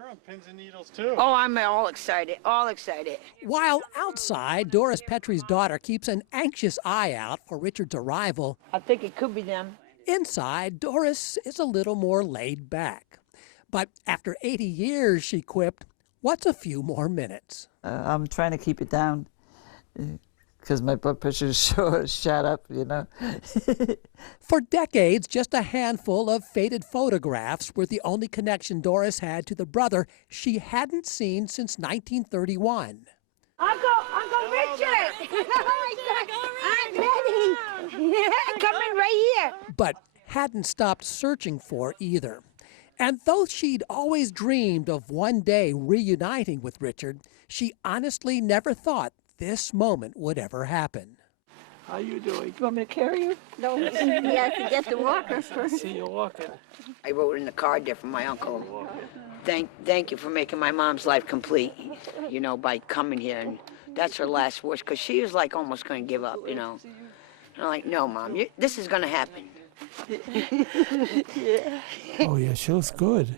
You're on pins and needles, too. Oh, I'm all excited, all excited. While outside, Doris Petrie's daughter keeps an anxious eye out for Richard's arrival. I think it could be them. Inside, Doris is a little more laid back. But after 80 years, she quipped, what's a few more minutes? I'm trying to keep it down because my blood pressure is shot up, you know. For decades, just a handful of faded photographs were the only connection Doris had to the brother she hadn't seen since 1931. Uncle Richard! Oh my God, I'm ready. Come in right here. But hadn't stopped searching for either. And though she'd always dreamed of one day reuniting with Richard, she honestly never thought this moment would ever happen. How you doing? You want me to carry you? No, he has to get the walker first. See you walking. I wrote in the card there from my uncle. Thank you for making my mom's life complete, you know, by coming here. And that's her last wish, because she was like almost going to give up, you know. And I'm like, no, Mom, this is going to happen. Yeah. Oh, yeah, she looks good.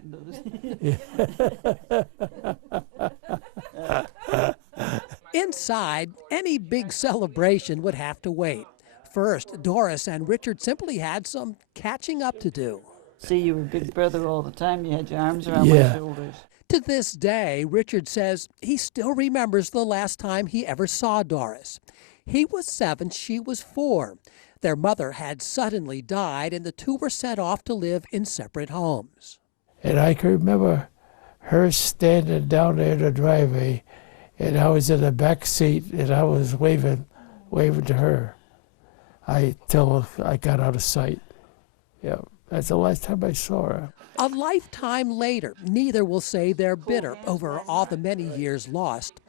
Inside, any big celebration would have to wait. First, Doris and Richard simply had some catching up to do. See, you were big brother all the time. You had your arms around my shoulders. To this day, Richard says he still remembers the last time he ever saw Doris. He was 7, she was 4. Their mother had suddenly died, and the two were sent off to live in separate homes. And I can remember her standing down there in the driveway, and I was in the back seat, and I was waving to her till I got out of sight. Yeah, that's the last time I saw her. A lifetime later, neither will say they're bitter over all the many years lost.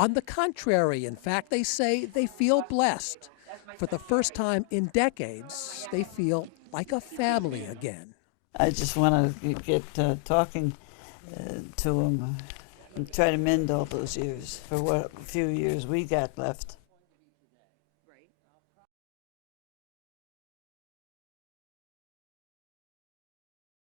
On the contrary, in fact, they say they feel blessed. For the first time in decades, they feel like a family again. I just want to get talking to him and try to mend all those years for what few years we got left.